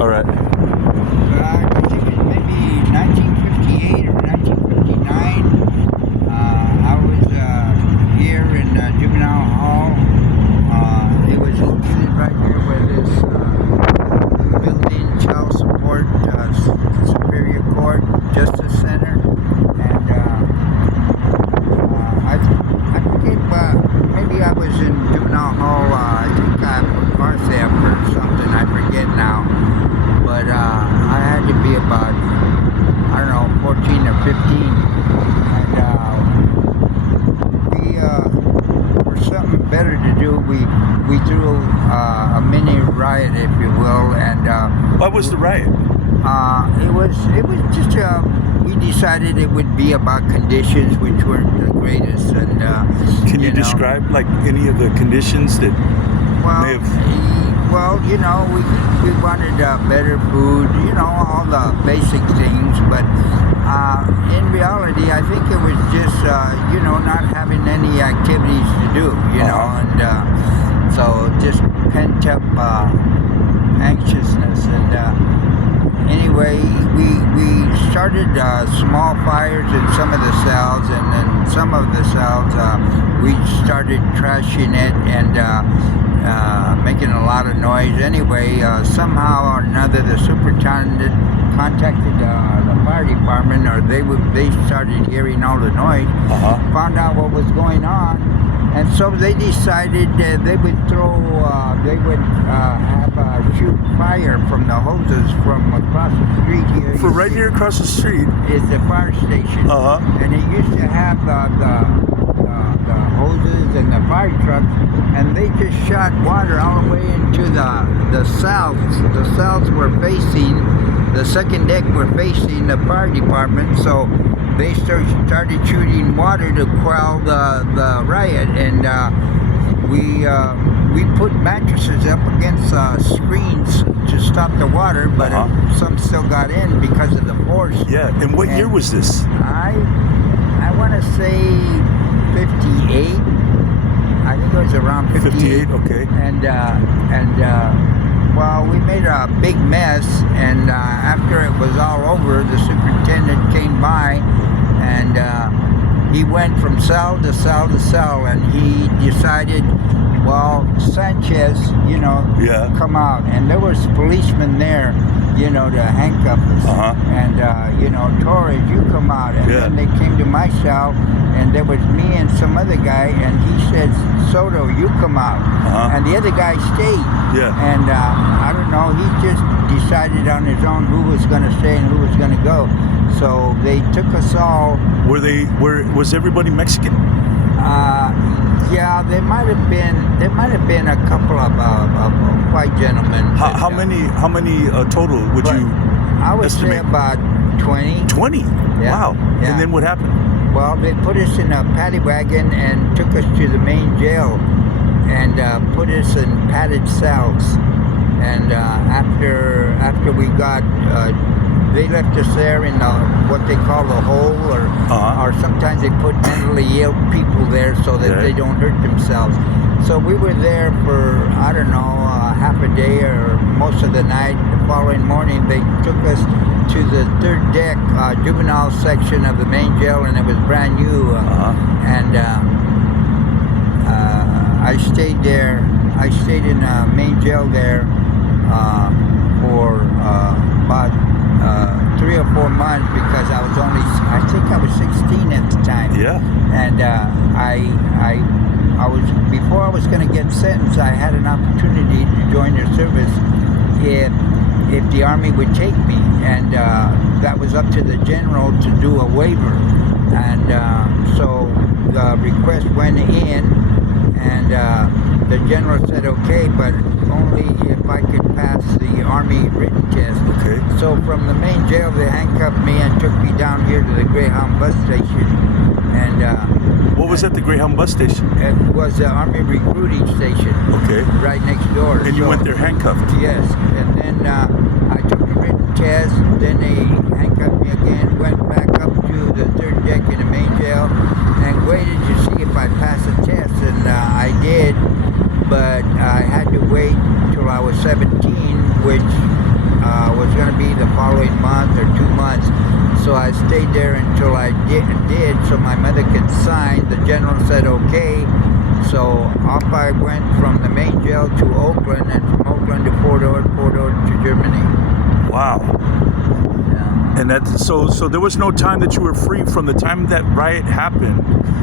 All right. I think it was maybe 1958 or 1959. I was here in Juvenile Hall. It was located right here where this building, Child Support Superior Court Justice Center, and I forget, maybe I was in Juvenile Hall. I think for car theft or something. I forget now, but I had to be about, I don't know, 14 or 15, and for something better to do, we threw a mini riot, if you will, and What was the riot? it was just we decided it would be about conditions which weren't the greatest, and Can you describe like any of the conditions that may have? Well, we wanted better food, all the basic things, but in reality, I think it was just not having any activities to do, and so just pent up anxiousness, and anyway, we started small fires in some of the cells, and then some of the cells we started trashing it and making a lot of noise. Anyway, somehow or another, the superintendent contacted the fire department, or they started hearing all the noise, found out what was going on, and so they decided they would shoot fire from the hoses from across the street here. For right here across the street is the fire station, and it used to have the hoses and the fire trucks, and they just shot water all the way into the cells. The cells were facing, the second deck were facing the fire department, so they started shooting water to quell the riot, and we put mattresses up against screens to stop the water, but some still got in because of the force. Yeah, and what year was this? I want to say 58. I think it was around 58. 58, okay. And well, we made a big mess, and after it was all over, the superintendent came by, and he went from cell to cell to cell, and he decided, well, Sanchez, come out, and there was policemen there, to handcuff us, and Torres, you come out, and then they came to my cell, and there was me and some other guy, and he said, Soto, you come out, and the other guy stayed, and I don't know, he just decided on his own who was going to stay and who was going to go, so they took us all. Was everybody Mexican? Yeah, there might have been a couple of white gentlemen. How many total would you I would estimate? say about 20. 20? Yeah. Wow. Yeah. And then what happened? Well, they put us in a paddy wagon and took us to the main jail and put us in padded cells. And after we got, they left us there in what they call the hole, or sometimes they put mentally ill people there so that they don't hurt themselves. So we were there for, I don't know, half a day or most of the night. The following morning, they took us to the third deck juvenile section of the main jail, and it was brand new. And I stayed there. I stayed in the main jail there for about 3 or 4 months, because I think I was 16 at the time. Yeah. And I was, before I was going to get sentenced, I had an opportunity to join their service if the Army would take me, and that was up to the general to do a waiver, and so the request went in, and the general said okay, but only if I could pass the Army written test. Okay. So from the main jail, they handcuffed me and took me down here to the Greyhound bus station, and what was at the Greyhound bus station? it was the Army recruiting station. Okay. Right next door. And you went there handcuffed? Yes, and then I took the written test, then they handcuffed me again, went back up to the third deck in the main jail, and waited to see if I passed the test, and I did, but I had to wait till I was 17, which was going to be the following month or 2 months. So I stayed there until I did, so my mother could sign. The general said okay. So off I went from the main jail to Oakland, and from Oakland to Fort Ord to Germany. Wow. Yeah. And that so there was no time that you were free from the time that riot happened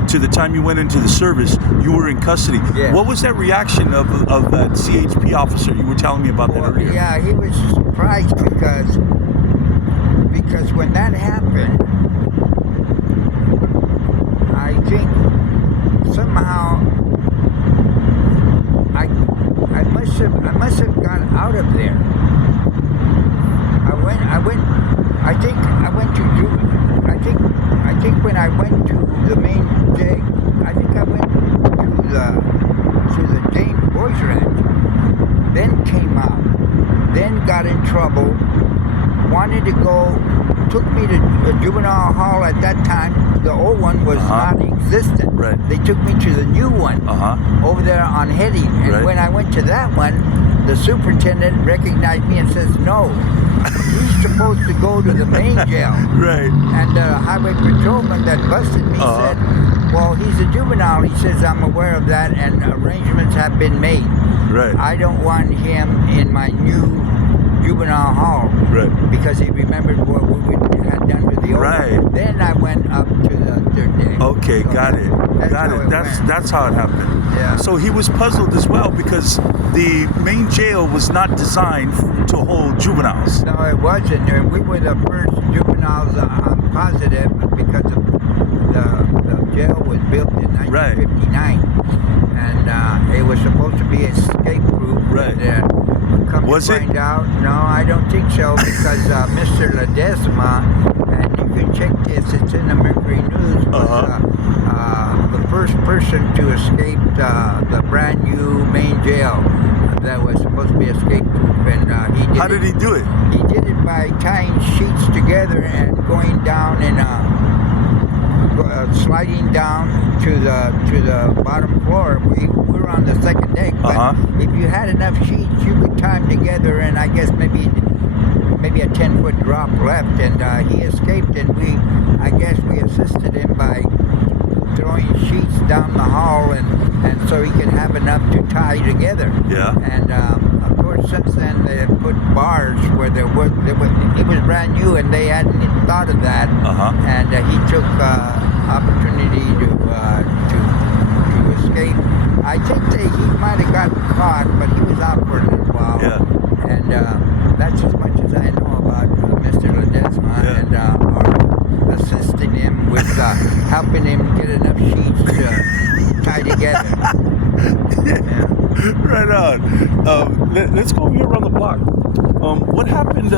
to the time you went into the service. You were in custody. Yeah. What was that reaction of that CHP officer? You were telling me about that earlier. Yeah, he was surprised because when that happened, I think somehow I must have got out of there. I think when I went to the main jail, I think I went to the James Boys Ranch, then came out, then got in trouble, wanted to go, took me to a juvenile hall at that time. The old one was not existent. Right. They took me to the new one over there on Heading. And when I went to that one, the superintendent recognized me and says, no, he's supposed to go to the main jail. Right. And the highway patrolman that busted me said, well, he's a juvenile. He says, I'm aware of that, and arrangements have been made. Right. I don't want him in my new juvenile hall. Right. Because he remembered what we had done to the old one. Then I went up to the third day. Okay, So got it. That's how it happened. Yeah. So he was puzzled as well because the main jail was not designed to hold juveniles. No, it wasn't. We were the first juveniles, I'm positive, because the jail was built in 1959. And it was supposed to be escape-proof. Right. Come Was to find out, no, I don't think so, because Mr. Ledesma, and you can check this, it's in the Mercury News, was the first person to escape the brand new main jail that was supposed to be escape-proof, and he did. How did he do it? He did it by tying sheets together and going down and sliding down to the bottom floor. We were on the second deck, but if you had enough sheets, you could tie them together, and I guess maybe a 10-foot drop left, and he escaped, and I guess we assisted him by throwing sheets down the hall, and so he could have enough to tie together. Yeah. And of course, since then they have put bars where it was brand new, and they hadn't thought of that. And he took opportunity to escape. I think he might have gotten caught, but he was out for a little while. Yeah. And that's as much as I know about Mr. Ledesma and assisting him with helping him get enough sheets to tie together. Yeah. Right on. Let's go here around the block. What happened?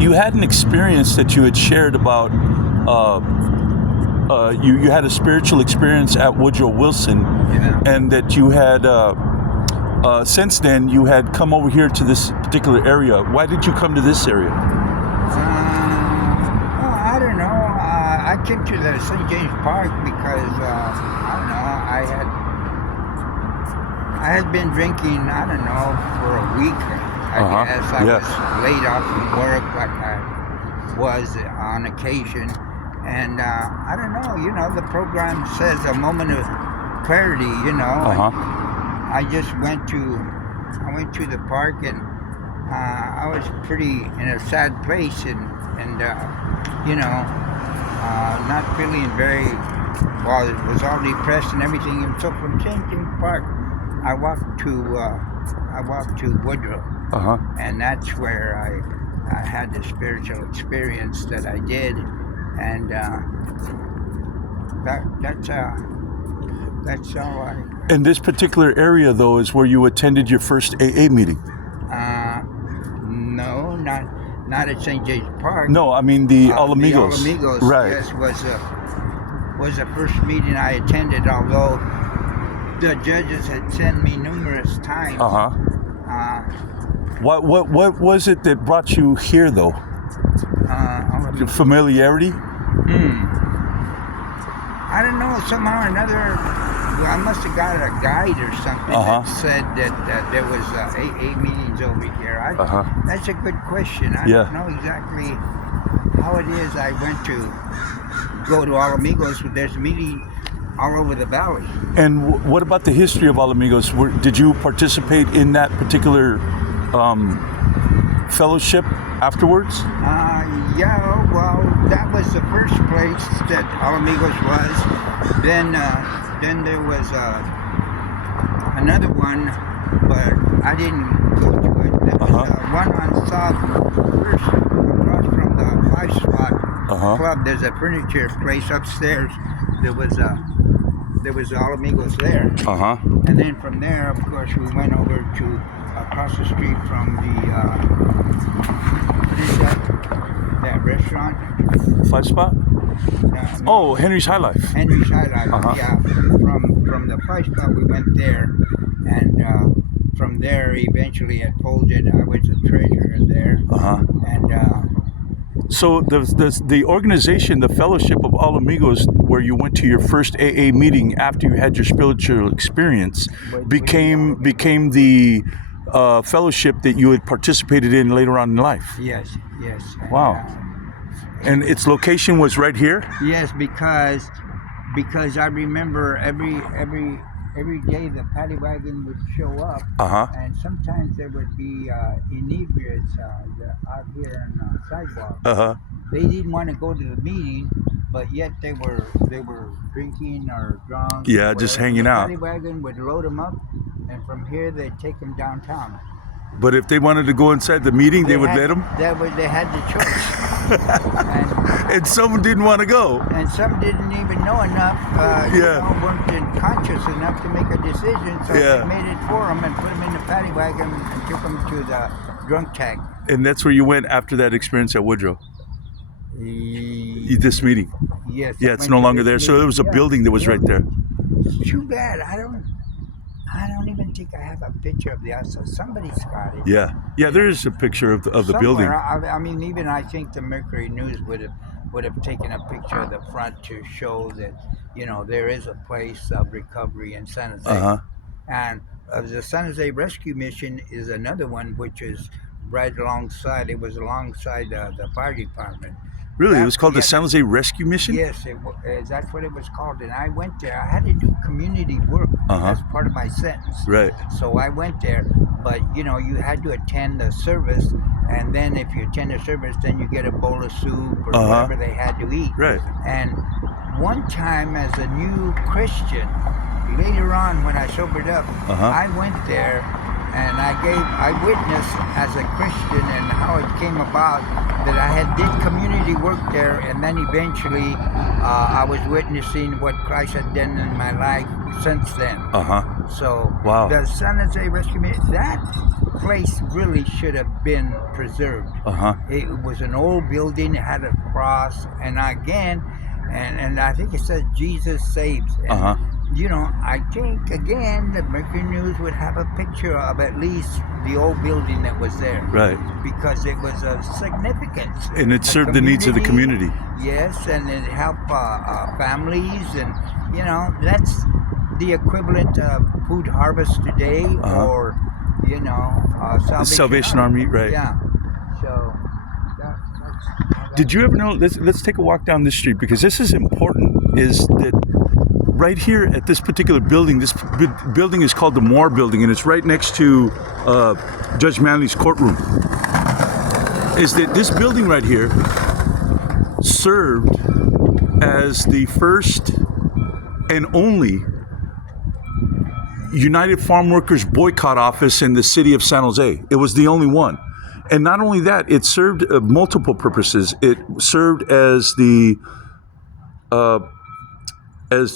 You had an experience that you had shared about. You had a spiritual experience at Woodrow Wilson, and that you had. Since then, you had come over here to this particular area. Why did you come to this area? I don't know. I came to the St. James Park because I don't know. I had been drinking. I don't know, for a week. I guess I was laid off from work, like I was on occasion, and I don't know. You know, the program says a moment of clarity. You know. I just went to the park, and I was pretty in a sad place, and you know, not feeling very well. It was all depressed and everything, and so from St. James Park, I walked to Woodrow, and that's where I had the spiritual experience that I did, and that's all I. And this particular area, though, is where you attended your first AA meeting. No, not at St. James Park. No, I mean the Alamigos. The Alamigos, right? Yes, was the first meeting I attended. Although the judges had sent me numerous times. What was it that brought you here, though? Familiarity? I don't know. Somehow or another, I must have got a guide or something that said that there was AA meetings over here. That's a good question. I don't know exactly how it is. I went to go to Alamigos, but there's a meeting all over the valley. And what about the history of Alamigos? Did you participate in that particular fellowship afterwards? Yeah, well, that was the first place that Alamigos was. Then there was another one, but I didn't go to it. There was one on South, first across from the Five Spot Club. There's a furniture place upstairs. There was Alamigos there. And then from there, of course, we went over to across the street from the what is that restaurant? Five Spot? Oh, Henry's High Life. Henry's High Life, yeah. From the Five Spot, we went there, and from there, eventually it folded. I was the treasurer there. And so the organization, the Fellowship of Alamigos, where you went to your first AA meeting after you had your spiritual experience, became the fellowship that you had participated in later on in life. Yes. Wow. And its location was right here? Yes, because I remember every day the paddy wagon would show up, and sometimes there would be inebriates out here on the sidewalk. They didn't want to go to the meeting, but yet they were drinking or drunk. Yeah, just hanging out. The paddy wagon would load them up, and from here they'd take them downtown. But if they wanted to go inside the meeting, they would let them? They had the choice. And some didn't want to go. And some didn't even know enough, weren't conscious enough to make a decision, so they made it for them and put them in the paddy wagon and took them to the drunk tank. And that's where you went after that experience at Woodrow? This meeting? Yes. Yeah, it's no longer there. So there was a building that was right there. It's too bad. I don't even think I have a picture of the outside. Somebody's got it. Yeah, there is a picture of the building. I mean, even I think the Mercury News would have taken a picture of the front to show that, there is a place of recovery in San Jose. And the San Jose Rescue Mission is another one, which is right alongside. It was alongside the fire department. Really? It was called the San Jose Rescue Mission? Yes, that's what it was called. And I went there. I had to do community work as part of my sentence. Right. So I went there, but you had to attend the service, and then if you attend the service, then you get a bowl of soup or whatever they had to eat. Right. And one time as a new Christian, later on when I sobered up, I went there and I witnessed as a Christian and how it came about that I did community work there, and then eventually I was witnessing what Christ had done in my life since then. So the San Jose Rescue Mission, that place really should have been preserved. It was an old building. It had a cross, and again, and I think it says Jesus saves. And, I think, again, the Mercury News would have a picture of at least the old building that was there. Right. Because it was of significance. And it served the needs of the community. Yes, and it helped families. And, that's the equivalent of Food Harvest today or, Salvation Army, right. Yeah. So, did you ever know, let's take a walk down this street, because this is important, is that right here at this particular building, this building is called the Moore Building, and it's right next to Judge Manley's courtroom. Is that this building right here served as the first and only United Farm Workers boycott office in the city of San Jose. It was the only one. And not only that, it served multiple purposes. It served as the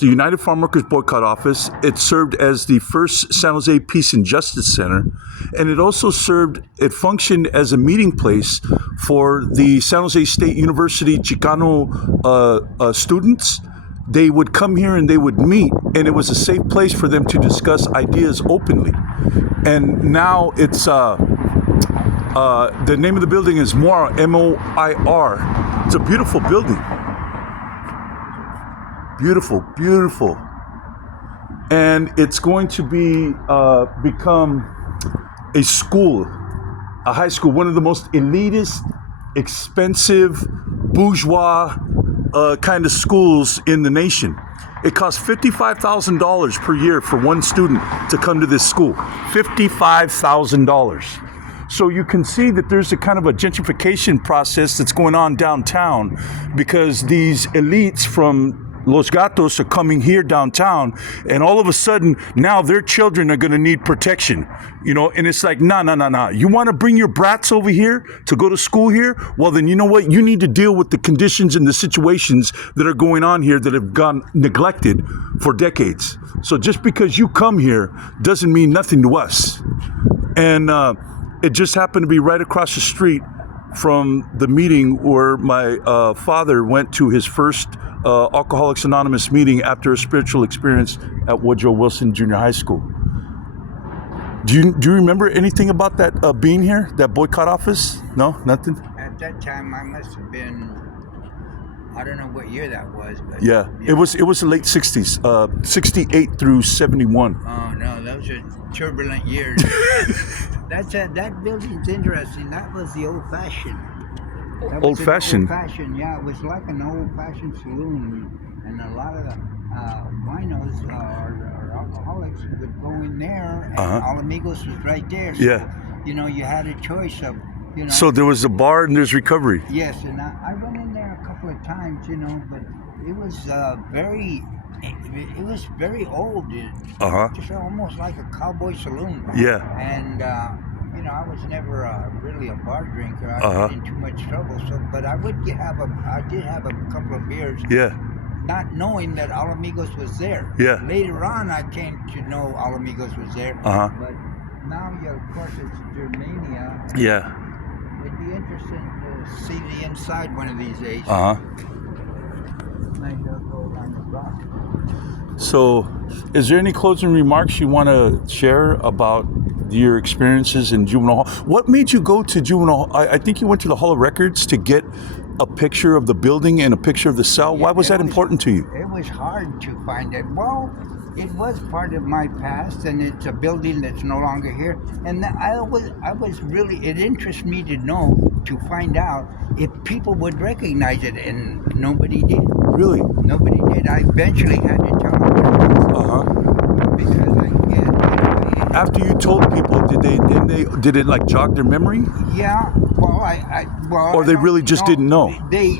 United Farm Workers Boycott Office. It served as the first San Jose Peace and Justice Center. And it also functioned as a meeting place for the San Jose State University Chicano students. They would come here and they would meet, and it was a safe place for them to discuss ideas openly. And now it's, the name of the building is Moir, M-O-I-R. It's a beautiful building. Beautiful, beautiful. and it's going to be become a school, a high school, one of the most elitist, expensive, bourgeois kind of schools in the nation. It costs $55,000 per year for one student to come to this school. $55,000. So you can see that there's a kind of a gentrification process that's going on downtown, because these elites from Los Gatos are coming here downtown, and all of a sudden now their children are going to need protection, and it's like, nah. You want to bring your brats over here to go to school here? Well, then you know what? You need to deal with the conditions and the situations that are going on here that have gone neglected for decades. So just because you come here doesn't mean nothing to us. And it just happened to be right across the street from the meeting where my father went to his first Alcoholics Anonymous meeting after a spiritual experience at Woodrow Wilson Junior High School. Do you remember anything about that being here, that boycott office? No, nothing? At that time, I must have been, I don't know what year that was. But yeah. It was the late 60s, 68 through 71. Oh, no, those are turbulent years. That building's interesting. That was the old-fashioned. Old-fashioned? Old-fashioned, yeah. It was like an old-fashioned saloon. And a lot of the winos or alcoholics would go in there, and All Amigos was right there. So, yeah. You had a choice of, So there was a bar and there's recovery. Yes, and I went in there a couple of times, but it was it was very old. Just almost like a cowboy saloon. Yeah. And I was never really a bar drinker. I got in too much trouble. But I did have a couple of beers. Yeah. Not knowing that All Amigos was there. Yeah. Later on, I came to know All Amigos was there. But now, of course, it's Germania. Yeah. It'd be interesting to see the inside one of these days. Might go down the block. So, is there any closing remarks you want to share about your experiences in Juvenile Hall? What made you go to Juvenile Hall? I think you went to the Hall of Records to get a picture of the building and a picture of the cell. Why was that important to you? It was hard to find it. Well, it was part of my past, and it's a building that's no longer here. And I was really, it interests me to find out if people would recognize it, and nobody did. Really? Nobody did. I eventually had to tell them. Because after you told people, did it like jog their memory? Yeah. Well, or they really just didn't know. They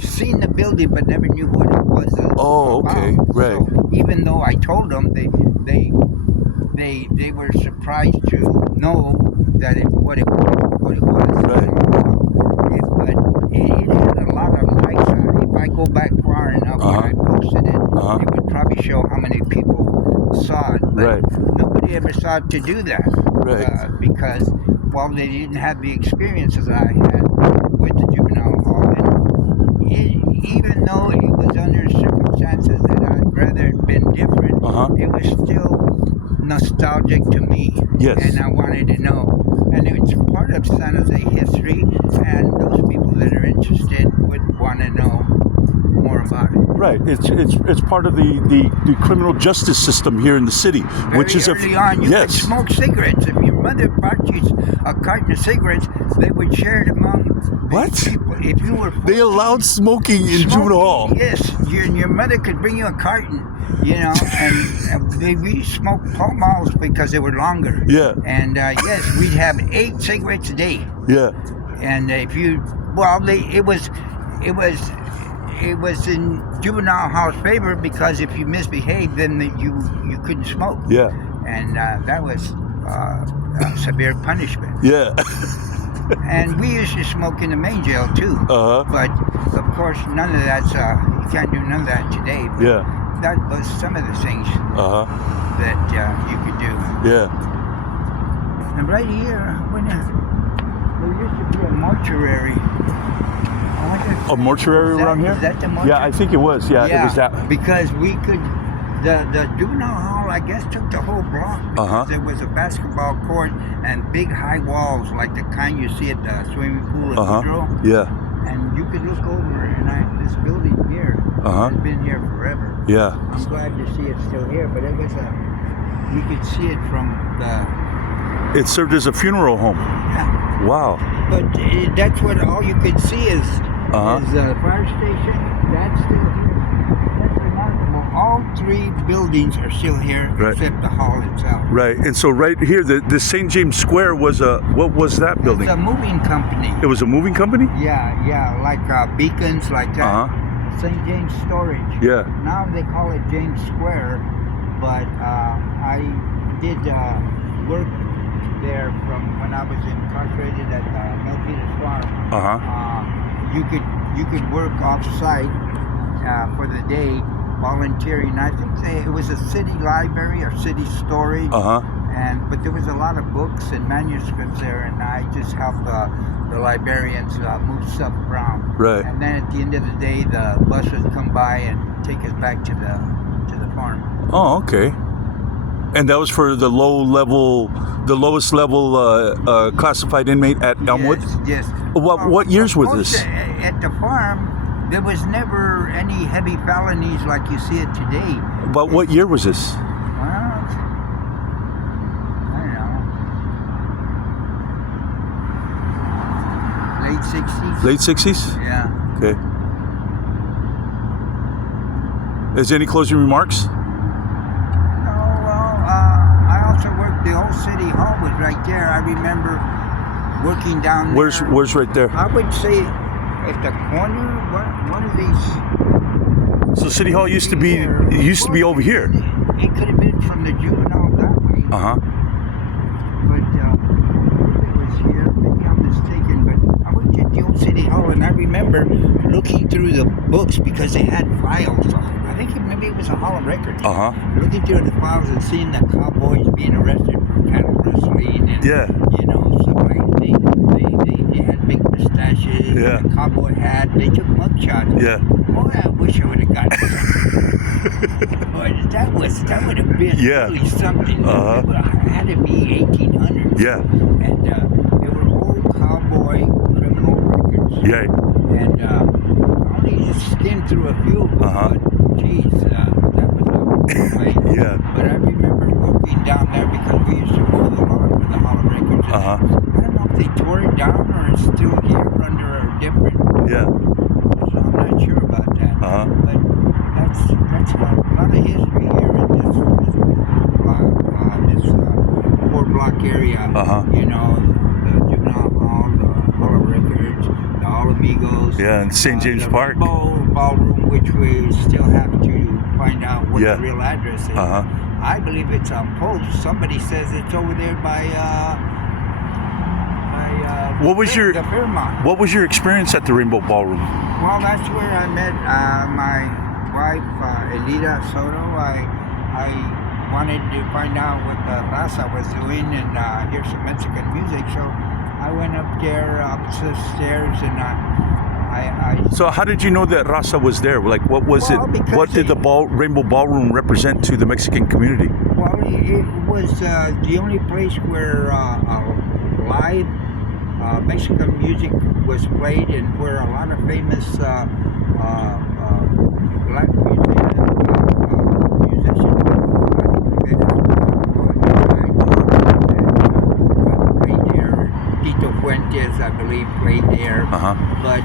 seen the building but never knew what it was. Okay, right. So even though I told them, they were surprised to know that what it was. Right. But it had a lot of likes. If I go back far enough when I posted it, it would probably show how many people saw it. But nobody ever thought to do that. Right. Because, well, they didn't have the experiences I had with the Juvenile Hall. And even though it was under circumstances that I'd rather have been different, it was still nostalgic to me. Yes. And I wanted to know. And it's part of San Jose history, and those people that are interested would want to know more about it. Right. It's part of the criminal justice system here in the city, which is early on. You could smoke cigarettes. If your mother bought you a carton of cigarettes, they would share it among people. If you were 14, they allowed smoking in Juvenile Hall. Yes, your mother could bring you a carton, and we smoked Pall Malls because they were longer. Yeah. And yes, we'd have 8 cigarettes a day. Yeah. And if you, it was in Juvenile Hall's favor, because if you misbehaved, then you couldn't smoke. Yeah. And that was severe punishment. Yeah. And we used to smoke in the main jail too. But of course, none of that's you can't do none of that today. But that was some of the things that you could do. Yeah. And right here, there used to be a mortuary. A mortuary around here? Is that the mortuary? Yeah, I think it was. Yeah, it was that. Because we could, the Juvenile Hall, I guess, took the whole block. Because there was a basketball court and big high walls like the kind you see at the swimming pool at Woodrow. Yeah. And you could look over and this building here. Uh-huh. It's been here forever. Yeah. I'm glad to see it still here, but it was you could see it from the, It served as a funeral home. yeah. Wow. But that's what all you could see is Uh-huh. the fire station. That's still here. That's remarkable. All three buildings are still here, Right. except the hall itself. Right. And so right here, the St. James Square was what was that building? It's a moving company. It was a moving company? Yeah, like beacons, like that. Uh-huh. St. James Storage. Yeah. Now they call it James Square, but I did work there from when I was incarcerated at Milpitas Farm. Uh-huh. You could work off site for the day, volunteering. I think it was a city library or city storage. Uh-huh. But there was a lot of books and manuscripts there, and I just helped the librarians move stuff around. Right. And then at the end of the day, the bus would come by and take us back to the farm. Oh, okay. And that was for the lowest level classified inmate at Elmwood? Yes. What years of was course, this? At the farm, there was never any heavy felonies like you see it today. But what year was this? Well, I don't know. Late 60s? Late 60s? Yeah. Okay. Is there any closing remarks? No, well, I also worked, the old city hall was right there. I remember working down there. Where's right there? I would say at the corner, one of these. So City Hall used to be over here. It could have been from the juvenile that way. Uh-huh. But it was here. Maybe I'm mistaken, but I went to the old city hall and I remember looking through the books because they had files. I think maybe it was a Hall of Records. Uh-huh. Looking through the files and seeing the cowboys being arrested for cattle rustling and Yeah. stuff like they had big mustaches. Yeah. And a cowboy hat. They took mugshots. Yeah. Boy, I wish I would have gotten something. Boy, that would have been Yeah. really something. Uh-huh. It had to be 1800s. Yeah. And they were old cowboy criminal records. Yeah. And I only skimmed through a few of them, Uh-huh. but geez, that was a way. Yeah. But I remember walking down there because we used to mow the lawn with the Hall of Records. And Uh-huh. I don't know if they tore it down or it's still here under a different. Yeah. So I'm not sure about that. Uh-huh. But that's a lot of history here in this four-block area. Uh-huh. You know, the juvenile hall, the Hall of Records, the All Amigos. Yeah, and St. James the Park. Rainbow Ballroom, which we still have to find out what Yeah. the real address is. Uh-huh. I believe it's on Post. Somebody says it's over there by What was your- the Fairmont. What was your experience at the Rainbow Ballroom? Well, that's where I met my wife, Elida Soto. I wanted to find out what the raza was doing and hear some Mexican music, so I went up there, up the stairs, and I So how did you know that Raza was there? Like, what was Well, it? because What did the Rainbow Ballroom represent to the Mexican community? Well, it was the only place where live Mexican music was played, and where a lot of famous black musicians played there. Tito Fuentes, I believe, played there. Uh-huh. But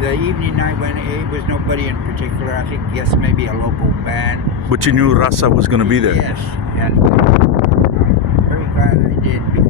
the evening I went, it was nobody in particular. I think, yes, maybe a local band. But you knew Raza was going to be there. Yes, and I'm very glad I did, because